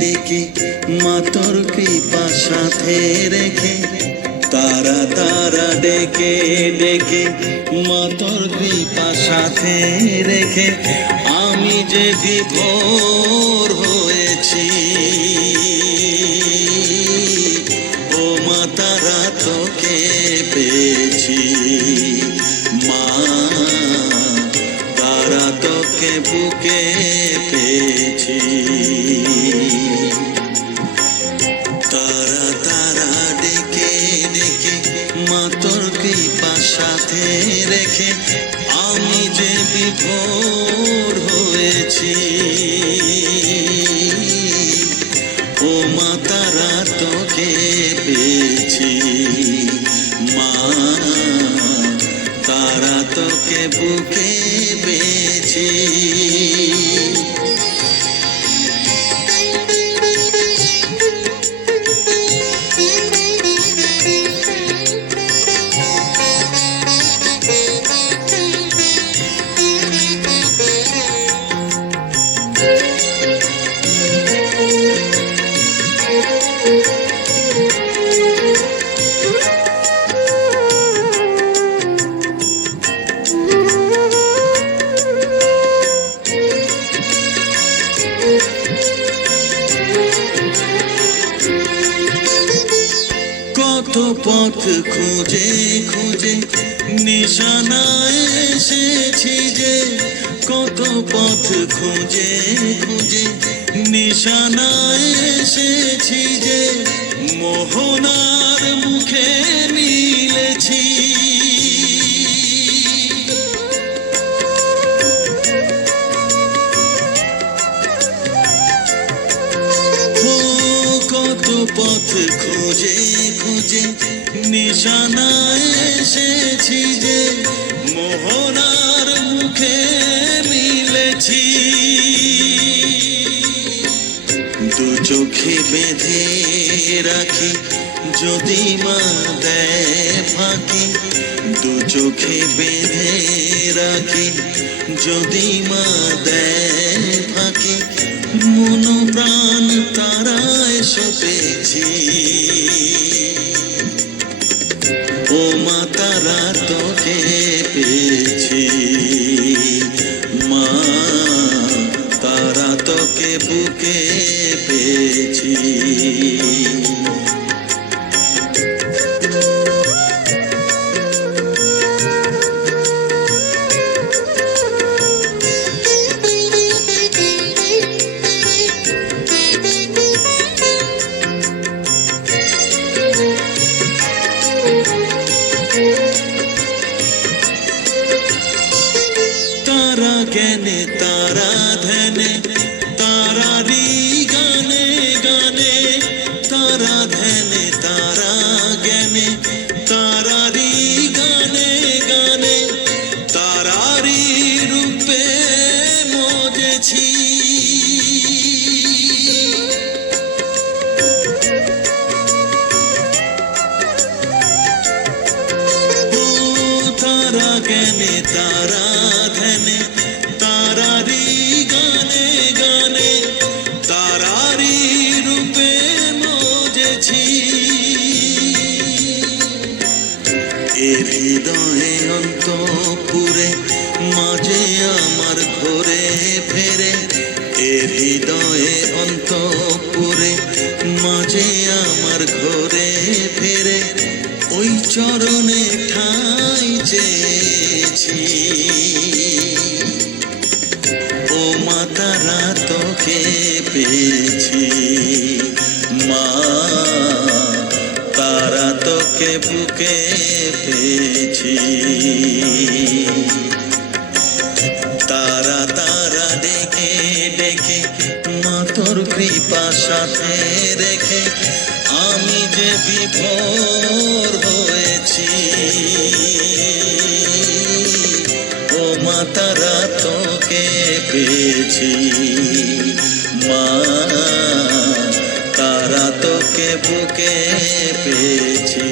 ডেকে মা তোর কৃপা সাথে রেখে, তারা তারা ডেকে ডেকে মা তোর কৃপা সাথে রেখে আমি যে বিভোর হয়েছি। ও মা তারা তোকে পেয়েছি, মা তারা তোকে বুকে পেয়েছি। তারা তারা ডেকে ডেকে মা তোর কৃপা সাথে রেখে আমি যে বিভোর হয়েছি। ও মা তারা তোকে পেয়েছি, মা তারা তোকে বুকে পেয়েছি। কত পথ খুঁজে খুঁজে নিশানায় এসেছি যে, কত পথ খুঁজে খুঁজে নিশানায় এসেছি যে, মোহনার মুখে মিলেছি। কত পথ খুঁজে খুঁজে নিশানায় এসেছি যে, মোহনার মুখে মিলেছি। দু চোখে বেঁধে রাখি যদি মা দেয় ফাঁকি, দু চোখে বেঁধে রাখি যদি মা দেয় ফাঁকি, মন প্রাণ তারায় সপেছি। ও মা তারা তোকে পেয়েছি, মা তারা তোকে বুকে পেয়েছি। তারা জ্ঞানে তারা ধ্যানে তারারি গানে গানে, তারা ধ্যানে তারা জ্ঞানে তারারি গানে গানে, তারারি রূপে মজেছি। তারা জ্ঞানে তারা ধ্যানে তারারি গানে গানে, তারারি রূপে মজেছি। এর হৃদয়ে অন্তপুরে মাঝে আমার ঘরে ফেরে, এর হৃদয়ে অন্তপুরে মাঝে আমার ঘরে ফেরে, ওই চরণে ঠাই চেয়েছি। ও মা তারা তোকে পেয়েছি, মা তারা তোকে বুকে পেয়েছি। তারা তারা ডেকে ডেকে মা তোর কৃপা সাথে রেখে আমি যে বিভোর হয়েছি। ও মা তারা তোকে পেয়েছি, মা তারা তোকে বুকে পেয়েছি।